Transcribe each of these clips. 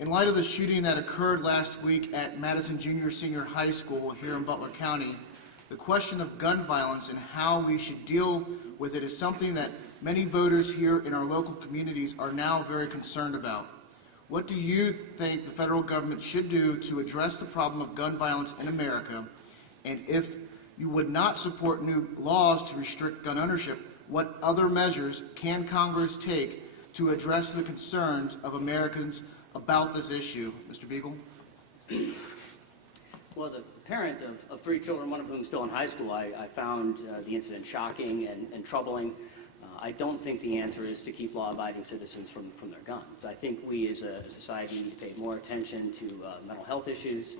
In light of the shooting that occurred last week at Madison Jr. Senior High School here in Butler County, the question of gun violence and how we should deal with it is something that many voters here in our local communities are now very concerned about. What do you think the federal government should do to address the problem of gun violence in America? And if you would not support new laws to restrict gun ownership, what other measures can Congress take to address the concerns of Americans about this issue? Mr. Beagle? Well, as a parent of three children, one of whom is still in high school, I found the incident shocking and troubling. I don't think the answer is to keep law-abiding citizens from their guns. I think we as a society need to pay more attention to mental health issues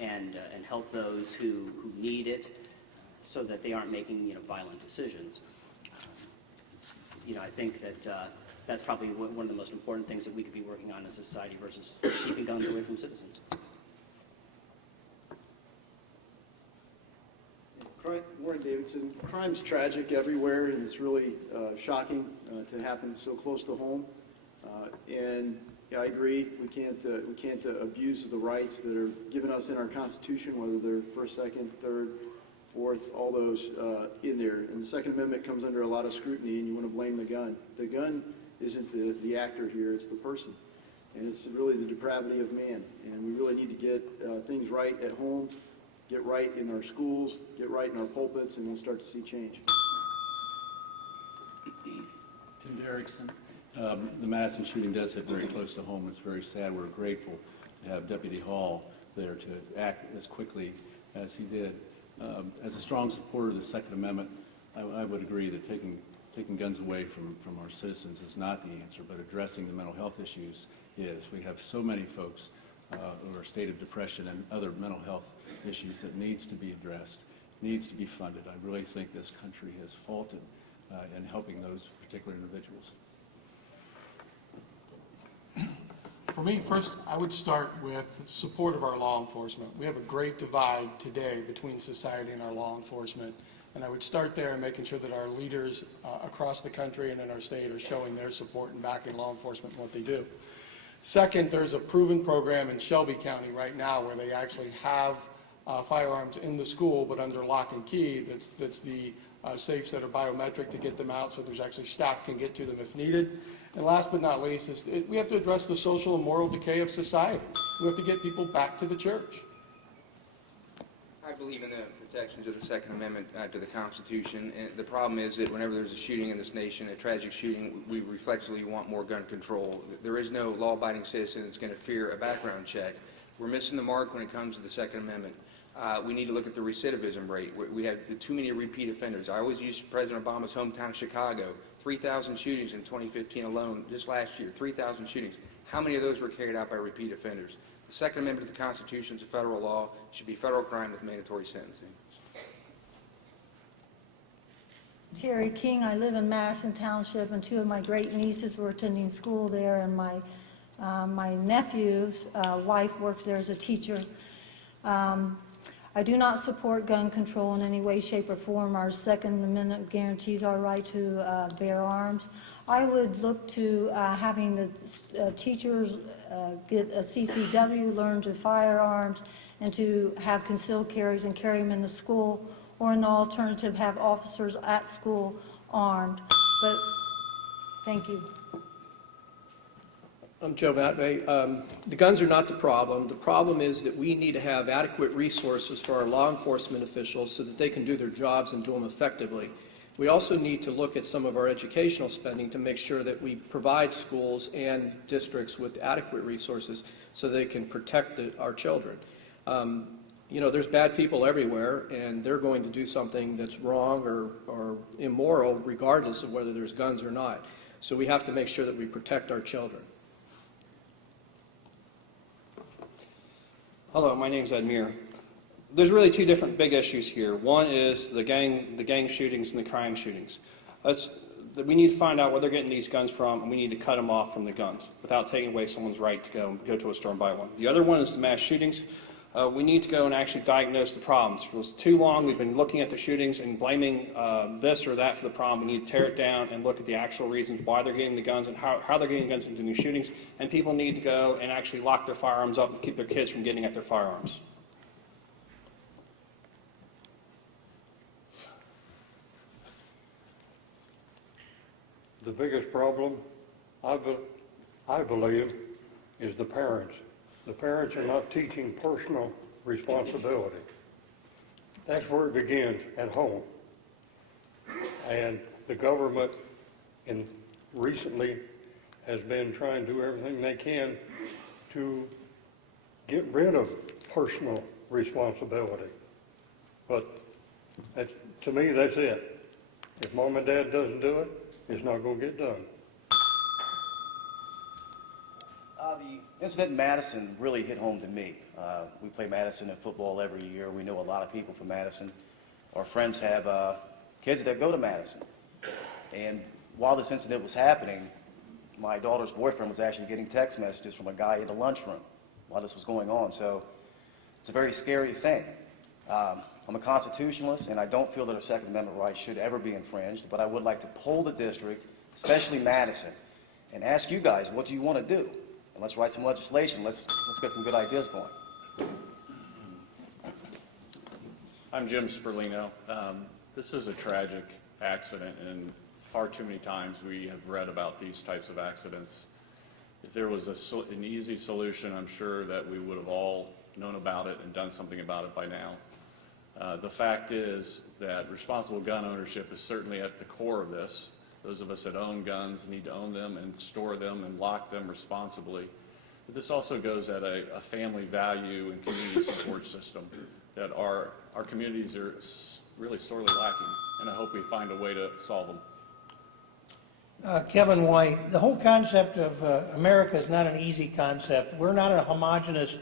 and help those who need it so that they aren't making violent decisions. I think that that's probably one of the most important things that we could be working on as a society versus keeping guns away from citizens. Warren Davidson. Crime's tragic everywhere, and it's really shocking to happen so close to home. And yeah, I agree. We can't abuse the rights that are given us in our Constitution, whether they're first, second, third, fourth, all those in there. And the Second Amendment comes under a lot of scrutiny, and you want to blame the gun. The gun isn't the actor here; it's the person, and it's really the depravity of man. And we really need to get things right at home. Get right in our schools, get right in our pulpits, and we'll start to see change. Tim Derrickson. The Madison shooting does hit very close to home. It's very sad. We're grateful to have Deputy Hall there to act as quickly as he did. As a strong supporter of the Second Amendment, I would agree that taking guns away from our citizens is not the answer, but addressing the mental health issues is. We have so many folks or a state of depression and other mental health issues that needs to be addressed, needs to be funded. I really think this country has faltered in helping those particular individuals. For me, first, I would start with support of our law enforcement. We have a great divide today between society and our law enforcement, and I would start there in making sure that our leaders across the country and in our state are showing their support and backing law enforcement in what they do. Second, there's a proven program in Shelby County right now where they actually have firearms in the school, but under lock and key. That's the safes that are biometric to get them out, so there's actually staff can get to them if needed. And last but not least, we have to address the social and moral decay of society. We have to get people back to the church. I believe in the protections of the Second Amendment to the Constitution. And the problem is that whenever there's a shooting in this nation, a tragic shooting, we reflexively want more gun control. There is no law-abiding citizen that's going to fear a background check. We're missing the mark when it comes to the Second Amendment. We need to look at the recidivism rate. We have too many repeat offenders. I always use President Obama's hometown of Chicago. 3,000 shootings in 2015 alone, just last year, 3,000 shootings. How many of those were carried out by repeat offenders? The Second Amendment to the Constitution is a federal law. It should be federal crime with mandatory sentencing. Terry King. I live in Madison Township, and two of my great nieces were attending school there, and my nephew's wife works there as a teacher. I do not support gun control in any way, shape, or form. Our Second Amendment guarantees our right to bear arms. I would look to having the teachers get a CCW, learn to firearms, and to have concealed carries and carry them in the school, or in the alternative, have officers at school armed. But thank you. I'm Joe Matvey. The guns are not the problem. The problem is that we need to have adequate resources for our law enforcement officials so that they can do their jobs and do them effectively. We also need to look at some of our educational spending to make sure that we provide schools and districts with adequate resources so they can protect our children. There's bad people everywhere, and they're going to do something that's wrong or immoral regardless of whether there's guns or not. So we have to make sure that we protect our children. Hello, my name's Ed Muir. There's really two different big issues here. One is the gang shootings and the crime shootings. We need to find out where they're getting these guns from, and we need to cut them off from the guns without taking away someone's right to go to a store and buy one. The other one is the mass shootings. We need to go and actually diagnose the problems. For too long, we've been looking at the shootings and blaming this or that for the problem. We need to tear it down and look at the actual reasons why they're getting the guns and how they're getting guns into new shootings. And people need to go and actually lock their firearms up and keep their kids from getting at their firearms. The biggest problem, I believe, is the parents. The parents are not teaching personal responsibility. That's where it begins, at home. And the government recently has been trying to do everything they can to get rid of personal responsibility. But to me, that's it. If mom and dad doesn't do it, it's not going to get done. The incident in Madison really hit home to me. We play Madison in football every year. We know a lot of people from Madison. Our friends have kids that go to Madison. And while this incident was happening, my daughter's boyfriend was actually getting text messages from a guy in the lunchroom while this was going on. So it's a very scary thing. I'm a constitutionalist, and I don't feel that our Second Amendment rights should ever be infringed, but I would like to poll the district, especially Madison, and ask you guys, what do you want to do? And let's write some legislation. Let's get some good ideas going. I'm Jim Sperlino. This is a tragic accident, and far too many times we have read about these types of accidents. If there was an easy solution, I'm sure that we would have all known about it and done something about it by now. The fact is that responsible gun ownership is certainly at the core of this. Those of us that own guns need to own them and store them and lock them responsibly. But this also goes at a family value and community support system that our communities are really sorely lacking, and I hope we find a way to solve them. Kevin White, the whole concept of America is not an easy concept. We're not a homogenous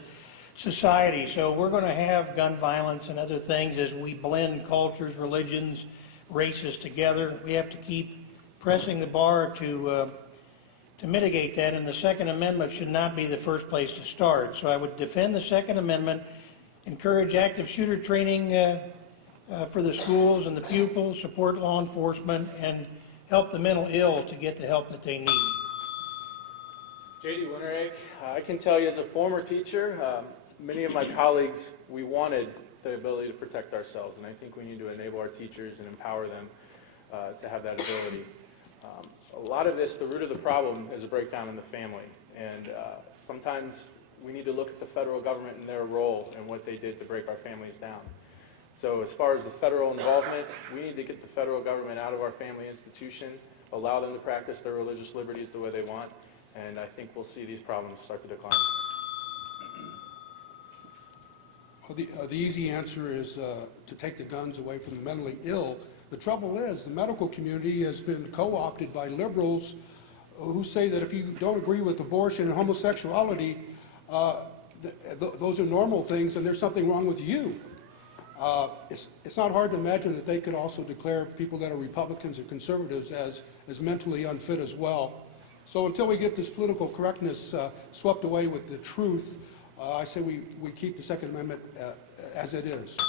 society, so we're going to have gun violence and other things as we blend cultures, religions, races together. We have to keep pressing the bar to mitigate that, and the Second Amendment should not be the first place to start. So I would defend the Second Amendment, encourage active shooter training for the schools and the pupils, support law enforcement, and help the mental ill to get the help that they need. J.D. Winterake, I can tell you as a former teacher, many of my colleagues, we wanted the ability to protect ourselves, and I think we need to enable our teachers and empower them to have that ability. A lot of this, the root of the problem is a breakdown in the family, and sometimes we need to look at the federal government and their role and what they did to break our families down. So as far as the federal involvement, we need to get the federal government out of our family institution, allow them to practice their religious liberties the way they want, and I think we'll see these problems start to decline. Well, the easy answer is to take the guns away from the mentally ill. The trouble is, the medical community has been co-opted by liberals who say that if you don't agree with abortion and homosexuality, those are normal things and there's something wrong with you. It's not hard to imagine that they could also declare people that are Republicans or conservatives as mentally unfit as well. So until we get this political correctness swept away with the truth, I say we keep the Second Amendment as it is.